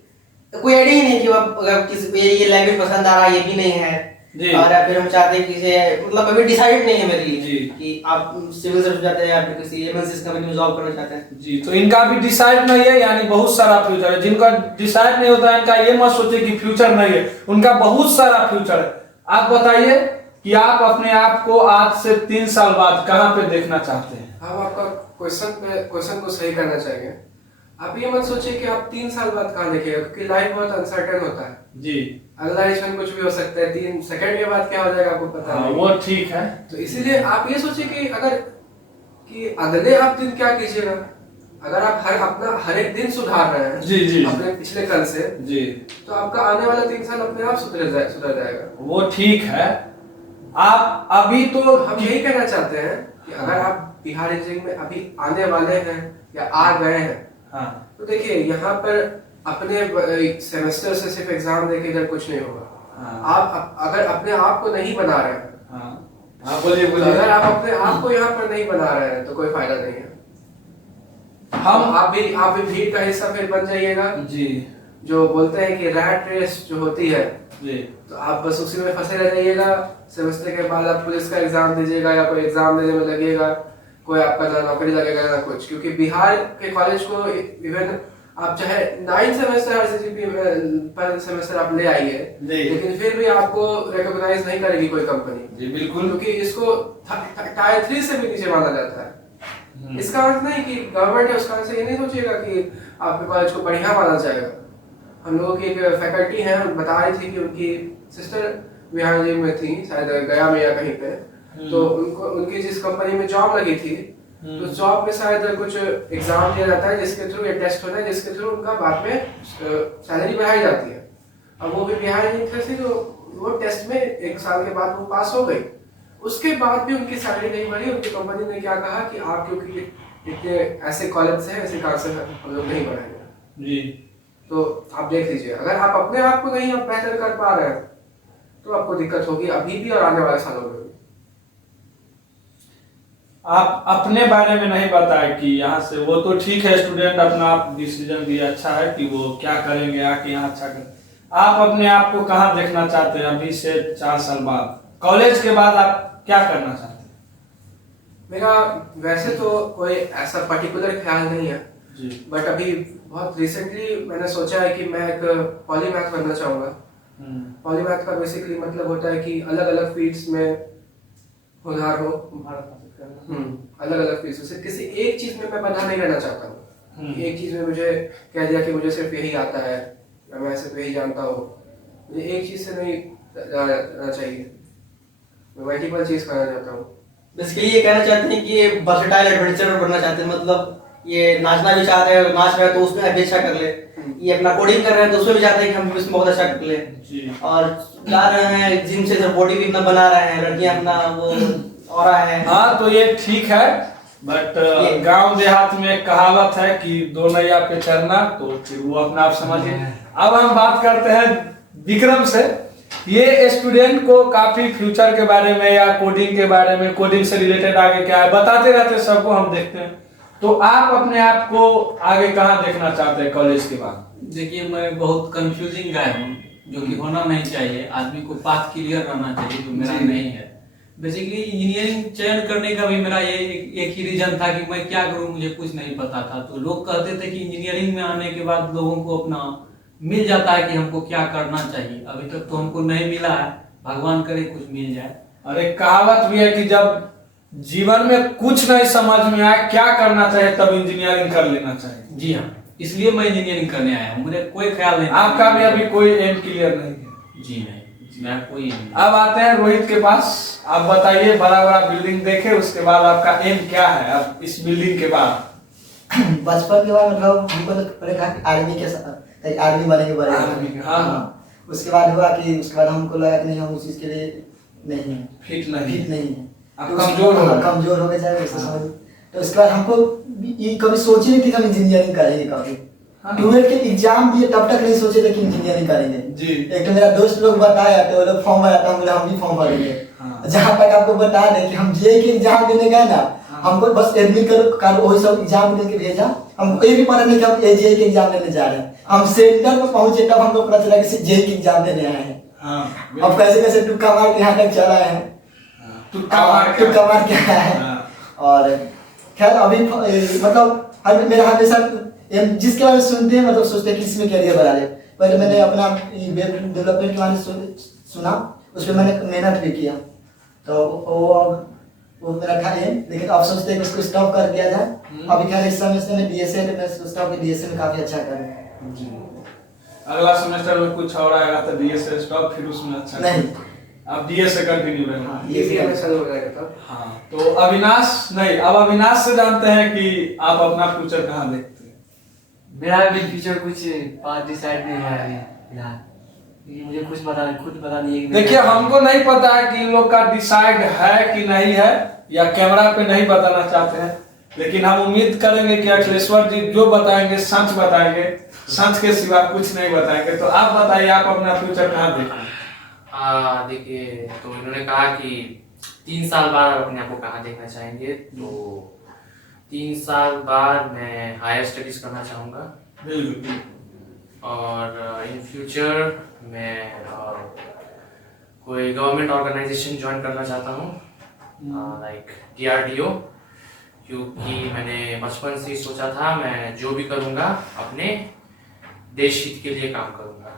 कोई आइडिया ही नहीं कि अगर किसी को ये लैंग्वेज पसंद आ रहा है, ये भी नहीं है। और फिर हम चाहते हैं कि इसे मतलब अभी डिसाइड नहीं है मेरे लिए कि आप सिविल सर्विस जाते हैं या फिर किसी एमएनसी कंपनी में जॉब करना चाहते हैं। जी, तो इनका भी डिसाइड नहीं है, यानी बहुत सारा फ्यूचर है। जिनका डिसाइड नहीं होता है इनका ये मत सोचे कि फ्यूचर नहीं है, उनका बहुत सारा फ्यूचर है। आप बताइए कि आप अपने आप को आज से 3 साल बाद कहाँ पे देखना चाहते हैं? हम आपका क्वेश्चन को सही करना चाहेंगे। आप ये मत सोचिए कि आप 3 साल बाद कहाँ देखेगा, क्योंकि लाइफ बहुत अनसर्टेन होता है जी। अगला इसमें कुछ भी हो सकता है, 3 सेकंड के बाद क्या हो जाएगा आपको पता नहीं। वो ठीक है। तो इसीलिए आप ये सोचिए कि अगले आप दिन क्या कीजिएगा। अगर आप हर एक दिन सुधार रहे हैं जी अपने पिछले कल से जी, तो आपका आने वाला 3 साल अपने आप सुधर जाएगा। वो ठीक है। आप अभी तो हम यही कहना चाहते हैं कि अगर आप बिहार इंजीनियरिंग में अभी आने वाले हैं या आ गए हैं, तो देखिए यहाँ पर अपने सेमेस्टर से सिर्फ एग्जाम देके इधर कुछ नहीं होगा। आप अगर अपने आप को नहीं बना रहे हैं, बोलिए अगर आप अपने आप को यहाँ पर नहीं बना रहे हैं तो कोई फायदा नहीं है। आप भी भीड़ का हिस्सा फिर बन जाइएगा जी। जो बोलते हैं कि रैट रेस जो होती है जी, तो आप बस उसी में फंसे रह जाइएगा। सेमेस्टर के बाद आप पुलिस का एग्जाम दीजिएगा या कोई एग्जाम देने में लगेगा, कोई आपका ना नौकरी लगेगा ना कुछ। क्योंकि बिहार के कॉलेज को इवन आप चाहे 9 सेमेस्टर आरसीजीपी पर सेमेस्टर आप ले आइए, लेकिन फिर भी आपको रिकॉग्नाइज नहीं करेगी कोई कंपनी। जी बिल्कुल, क्योंकि इसको टायर 3 से भी नीचे माना जाता है। इसका अर्थ नहीं कि गवर्नमेंट है उसका अर्थ ये नहीं सोचेगा कि आपके कॉलेज को बढ़िया माना जाएगा। हम लोगों की एक फैकल्टी है, बता रही थी कि उनकी सिस्टर बिहार में थी, शायद गया में या कहीं पे, तो उनकी जिस कंपनी में जॉब लगी थी तो जॉब में शायद कुछ एग्जाम दिया जाता है जिसके थ्रू, ये टेस्ट होता है जिसके थ्रू उनका बाद में सैलरी बढ़ाई जाती है। अब वो भी बिहार इंजीनियर थी, तो वो टेस्ट में 1 साल के बाद वो पास हो गई। उसके बाद भी उनकी सैलरी नहीं बढ़ी। उनकी कंपनी ने क्या कहा कि आप क्योंकि इतने ऐसे कॉलेज से ऐसे कार से हम लोग नहीं बढ़ाएंगे जी। तो आप देख लीजिए, अगर आप अपने आप को नहीं बेहतर कर पा रहे हैं तो आपको दिक्कत होगी अभी भी और आने वाले सालों में भी। आप अपने बारे में नहीं बताए कि यहाँ से, वो तो ठीक है स्टूडेंट अपना आप डिसीजन दिया, अच्छा है कि वो क्या करेंगे आके यहाँ अच्छा करें। आप अपने आप को कहाँ देखना चाहते हैं अभी से 4 साल बाद? कॉलेज के बाद आप क्या करना चाहते हैं? मेरा वैसे तो कोई ऐसा पर्टिकुलर ख्याल नहीं है जी, बट अभी बहुत रिसेंटली मैंने सोचा है कि मैं एक पॉलीमैथ बनना चाहूँगा। पॉलीमैथ का बेसिकली मतलब होता है कि अलग अलग फील्ड्स में हुनर हो, अलग अलग फील्ड्स से किसी एक चीज में मैं बंधा नहीं रहना चाहता हूँ। एक चीज में मुझे कह दिया कि मुझे सिर्फ यही आता है या मैं सिर्फ यही जानता हूँ, मुझे एक चीज से नहीं रहना चाहिए, मैं मल्टीपल चीज करना चाहता हूँ। बेसिकली ये कहना चाहते हैं कि ये वर्सेटाइल एडवेंचरर बनना चाहते हैं, मतलब ये नाचना भी चाहते हैं, नाच रहे हैं तो उसमें भी अच्छा कर ले, ये अपना कोडिंग कर रहे हैं तो उसमें भी चाहते हैं कि हम इसमें बहुत अच्छा कर ले, और जा रहे हैं जिम से बॉडी भी अपना बना रहे हैं, लड़कियां अपना वो और है। हाँ तो ये ठीक है, बट गांव देहात में कहावत है कि 2 नैया पे चढ़ना, तो फिर वो अपना आप समझिए। अब हम बात करते हैं विक्रम से। ये स्टूडेंट को काफी फ्यूचर के बारे में या कोडिंग के बारे में, कोडिंग से रिलेटेड आगे क्या है बताते रहते हैं, सबको हम देखते हैं। तो आप अपने आप को आगे कहाँ देखना चाहते हैं कॉलेज के बाद? देखिए मैं बहुत कंफ्यूजिंग गाय हूँ, जो कि होना नहीं चाहिए। आदमी को पाथ क्लियर रहना चाहिए, जो मेरा नहीं है। बेसिकली इंजीनियरिंग चयन करने का भी मेरा ये एक ही रीजन था कि मैं क्या करूँ, मुझे कुछ नहीं पता था। तो लोग कहते थे कि इंजीनियरिंग में आने के बाद लोगों को अपना मिल जाता है कि हमको क्या करना चाहिए। अभी तक तो हमको नहीं मिला है, भगवान करे कुछ मिल जाए। और एक कहावत भी है कि जब जीवन में कुछ नहीं समझ में आए क्या करना चाहिए तब इंजीनियरिंग कर लेना चाहिए। जी हाँ, इसलिए मैं इंजीनियरिंग करने आया हूँ, मुझे कोई ख्याल नहीं। आपका भी अभी कोई एम क्लियर नहीं है? जी नहीं। मैं कोई अब आते हैं रोहित के पास। आप बताइए, बड़ा बड़ा बिल्डिंग देखे, उसके बाद आपका एम क्या है अब इस बिल्डिंग के बाद? बचपन के बाद मतलब हमको तो पहले कहा कि आर्मी के साथ आर्मी बनेंगे बड़े। हाँ। उसके बाद हुआ कि उसके बाद हमको लगा कि नहीं, हम उस चीज के लिए नहीं है, फिट नहीं है। आप कमजोर हो गए। कमजोर हो गए जाए वैसे समझ। तो उसके बाद हमको ये कभी सोचे नहीं थी कि हम इंजीनियरिंग करेंगे कभी। 12th के एग्जाम दिए तब तक नहीं सोचे थे कि इंजीनियरिंग करेंगे जी। एक तो मेरा दोस्त लोग बताया तो वो लोग फॉर्म भरा था, हम बोले हम भी फॉर्म भरेंगे। जहाँ तक आपको बता दें कि हम जेईई के एग्जाम देने गए ना, हमको बस एडमिट कर वही सब एग्जाम देके भेजा, हमको ये भी पता नहीं कि हम जेईई के एग्जाम देने जा रहे हैं। हम सेंटर में पहुंचे तब हमको पता चला कि जेईई के एग्जाम देने आए हैं। अब कैसे कैसे टुक्का मार के यहाँ तक चला है, टुक्का मार के आया है। और खैर अभी मतलब मेरा हमेशा जिसके बारे में सुनते हैं मतलब सोचते हैं कि इसमें कैरियर बना ले। पहले मैंने अपना वेब डेवलपमेंट के बारे में सुना, उस पर मैंने मेहनत भी किया, तो वो मेरा था एम, लेकिन अब सोचते हैं कि उसको स्टॉप कर दिया जाए। अभी खैर इस समय से मैं डीएसए में सोचता हूँ कि डीएसए में काफी अच्छा करूँ। अगला सेमेस्टर में कुछ और आएगा तो डीएसए स्टॉप, फिर उसमें अच्छा नहीं, अब डीएसए कंटिन्यू रहेगा। ये हमें चालू हो जाएगा तब। हाँ, तो अविनाश नहीं, अब अविनाश से जानते हैं कि आप अपना फ्यूचर कहाँ देखते हैं? मेरा भी फ्यूचर कुछ पास डिसाइड नहीं है अभी फिलहाल, मुझे कुछ खुद पता नहीं है कि देखिए, हमको नहीं पता है कि इन लोग का डिसाइड है कि नहीं है, या कैमरा पे नहीं बताना चाहते हैं, लेकिन हम उम्मीद करेंगे कि अखिलेश्वर जी जो बताएंगे सच बताएंगे, सच के सिवा कुछ नहीं बताएंगे। तो आप बताइए, आप अपना फ्यूचर कहाँ देखते हैं? देखिए, तो इन्होंने कहा कि 3 साल बाद आप अपने आप को कहाँ देखना चाहेंगे, तो 3 साल बाद मैं हायर स्टडीज करना चाहूँगा। बिल्कुल। और इन फ्यूचर मैं कोई गवर्नमेंट ऑर्गेनाइजेशन ज्वाइन करना चाहता हूँ, लाइक DRDO, क्योंकि मैंने बचपन से ही सोचा था मैं जो भी करूँगा अपने देश हित के लिए काम करूँगा।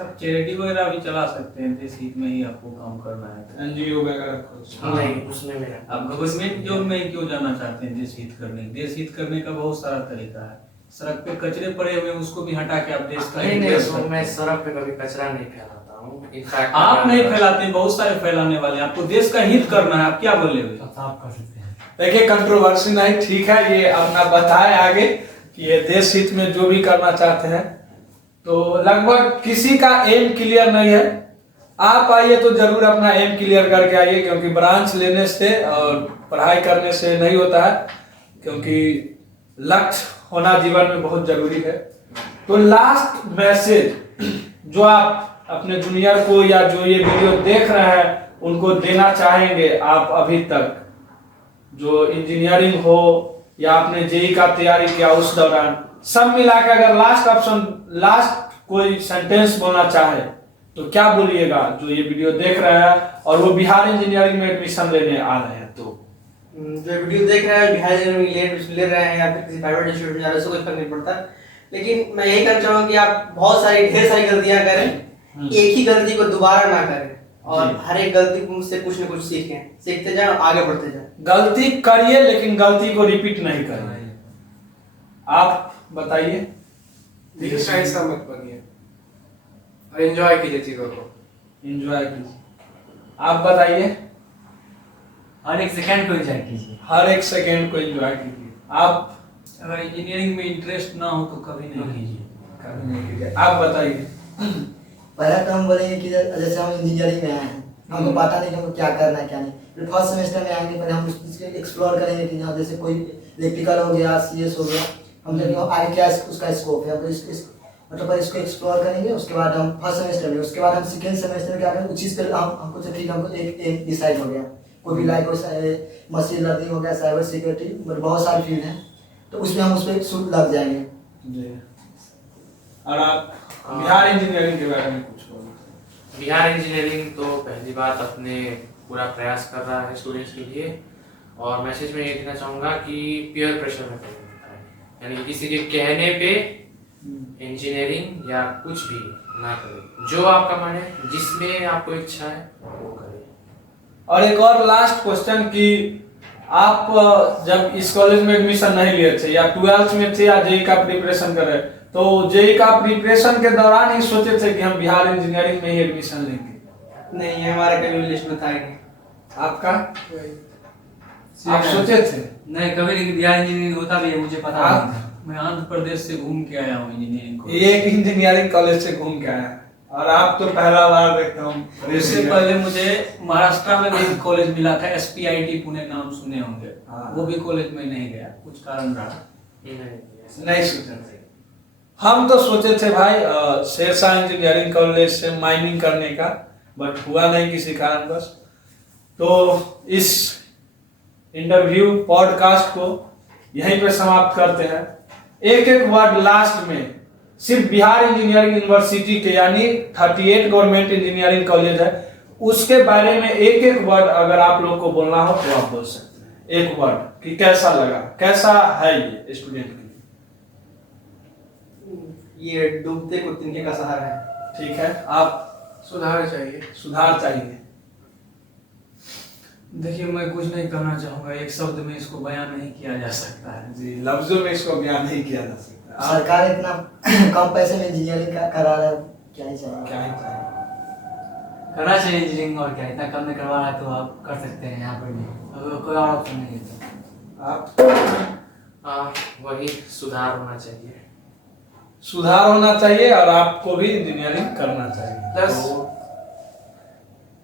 आप चैरिटी वगैरह भी चला सकते हैं, देश हित में ही आपको काम करना है। एनजीओ वगैरह नहीं, उसमें मेरा आप गवर्नमेंट जॉब में क्यों जाना चाहते हैं? देश हित करने, देश हित करने का बहुत सारा तरीका है। सड़क पे कचरे पड़े हुए उसको भी हटा के आप देश का हित कर सकते हैं। मैं सड़क पे कभी कचरा नहीं फैलाता हूँ। इनफैक्ट आप नहीं फैलाते, बहुत सारे फैलाने वाले, आपको देश का हित करना है, आप क्या बोले हुए? आप कर सकते हैं। देखिए, कंट्रोवर्सी नहीं, ठीक है, ये अपना बताए आगे कि ये देश हित में जो भी करना चाहते हैं। तो लगभग किसी का एम क्लियर नहीं है, आप आइए तो जरूर अपना एम क्लियर करके आइए, क्योंकि ब्रांच लेने से और पढ़ाई करने से नहीं होता है, क्योंकि लक्ष्य होना जीवन में बहुत जरूरी है। तो लास्ट मैसेज जो आप अपने जूनियर को या जो ये वीडियो देख रहे हैं उनको देना चाहेंगे, आप अभी तक जो इंजीनियरिंग हो या आपने जेईई का तैयारी किया उस दौरान, सब मिलाकर अगर लास्ट कोई सेंटेंस बोलना चाहे तो क्या बोलिएगा? जो ये वीडियो देख रहे हैं और वो बिहार इंजीनियरिंग में एडमिशन लेने आ रहे हैं, तो जो वीडियो देख रहे हैं बिहार इंजीनियरिंग ले रहे हैं या फिर किसी प्राइवेट इंस्टीट्यूट में जा रहे हैं, उससे कोई फर्क नहीं पड़ता। लेकिन मैं यही कहना चाहूँगा कि आप बहुत सारी ढेर सारी गलतियां करें, एक ही गलती को दोबारा ना करें, और हर एक गलती से कुछ न कुछ सीखते जाए और आगे बढ़ते जाए। गलती करिए लेकिन गलती को रिपीट नहीं करिए। आप बताइए। देखिए, ऐसा मत बनिए और एंजॉय कीजिए चीजों को, एंजॉय कीजिए। आप बताइए। हर एक सेकंड को एंजॉय कीजिए, हर एक सेकंड को एंजॉय कीजिए। आप अगर इंजीनियरिंग में इंटरेस्ट ना हो तो कभी नहीं कीजिए, कभी नहीं कीजिए। आप बताइए। पहला तो हम बोलेंगे कि जैसे हम इंजीनियरिंग में आए हैं, हमको पता नहीं कि हमको क्या करना है क्या नहीं, फिर फर्स्ट सेमेस्टर में आएंगे, पहले हम उसके एक्सप्लोर करेंगे कि हाँ जैसे कोई इलेक्ट्रिकल हो गया, CS हो गया, हम देखेंगे आगे क्या उसका स्कोप है, मतलब इसको एक्सप्लोर करेंगे। उसके बाद हम फर्स्ट सेमेस्टर में, उसके बाद हम सेकेंड सेमेस्टर में क्या करेंगे, उस चीज़ पर हमको तो ठीक, हमको एक डिसाइड हो गया, कोई भी लाइक मशीन लर्निंग हो गया, साइबर सिक्योरिटी, मतलब बहुत सारी फील्ड है, तो उसमें हम उस पर लग जाएंगे जी। और आप बिहार इंजीनियरिंग के बारे में कुछ बोलो। बिहार इंजीनियरिंग तो पहली बात अपने पूरा प्रयास कर रहा है स्टूडेंट्स के लिए, और मैसेज में ये देना चाहूँगा कि पीयर प्रेशर में करें, यानी किसी के कहने पे इंजीनियरिंग या कुछ भी ना करें, जो आपका मन है, जिसमें आपको इच्छा है वो करें। और एक और लास्ट क्वेश्चन कि आप जब इस कॉलेज में एडमिशन नहीं लिए थे या 12th में थे या जेईई का प्रिपरेशन कर रहे, तो जेई का प्रिपरेशन के दौरान ही सोचे थे कि हम बिहार इंजीनियरिंग में ही एडमिशन लेंगे? नहीं, हमारा कभी लिस्ट में था ही नहीं। आपका? आप सोचे थे? नहीं, कभी नहीं। बिहार इंजीनियरिंग होता भी है, मुझे पता आप? नहीं था। मैं आंध्र प्रदेश से घूम के आया हूँ इंजीनियरिंग को। एक इंजीनियरिंग कॉलेज से घूम के आया और आप तो पहला बार देखता हूँ। इससे पहले मुझे महाराष्ट्र में भी कॉलेज मिला था, SPIT पुणे, नाम सुने होंगे। हाँ। वो भी कॉलेज में नहीं गया, कुछ कारण रहा। नहीं सोचे थे। हम तो सोचे थे भाई शेरशाह इंजीनियरिंग कॉलेज से माइनिंग करने का, बट हुआ नहीं किसी कारणवश। तो इस इंटरव्यू पॉडकास्ट को यहीं पे समाप्त करते हैं। एक एक वर्ड लास्ट में सिर्फ बिहार इंजीनियरिंग यूनिवर्सिटी के यानी 38 गवर्नमेंट इंजीनियरिंग कॉलेज है, उसके बारे में एक एक वर्ड अगर आप लोग को बोलना हो तो आप बोल सकते हैं। एक वर्ड कि कैसा लगा, कैसा है ये स्टूडेंट के लिए? ये डूबते को तिनके का सहारा है। ठीक है, आप? सुधार चाहिए। सुधार चाहिए। देखिए, मैं कुछ नहीं कहना चाहूंगा, एक शब्द में इसको बयान नहीं किया जा सकता है। जी, लफ्जों में इसको बयान नहीं किया जा सकता। आप सरकार इतना कम पैसे में इंजीनियरिंग का करा रहा है, क्या ही चाहिए। क्या ही चाहिए? करना चाहिए इंजीनियरिंग, और क्या, इतना कम में करवा रहा है तो आप कर सकते हैं यहाँ पर भी, अगर कोई और ऑप्शन नहीं है तो। आप? वही सुधार होना चाहिए। सुधार होना चाहिए और आपको भी इंजीनियरिंग करना चाहिए। प्लस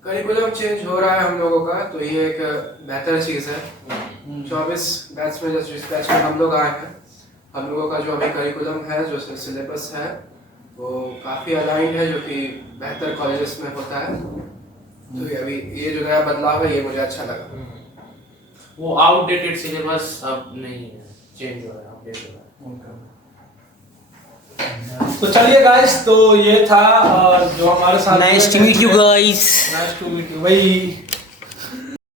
करिकुलम चेंज हो रहा है हम लोगों का, तो ये एक बेहतर चीज़ है। 24 बैच में जिस बैच में हम लोग आए हैं, हम लोगों का जो अभी करिकुलम है, जो सिलेबस है, वो काफ़ी अलाइंड है, जो कि बेहतर कॉलेजेस में होता है। तो ये अभी ये जो नया बदलाव है, ये मुझे अच्छा लगा। वो आउटडेटेड सिलेबस अब नहीं है, चेंज हो रहा है, अपडेट हो रहा है। तो चलिए गाइस, तो ये था जो हमारे साथ Nice to meet you guys. Nice to meet you भाई।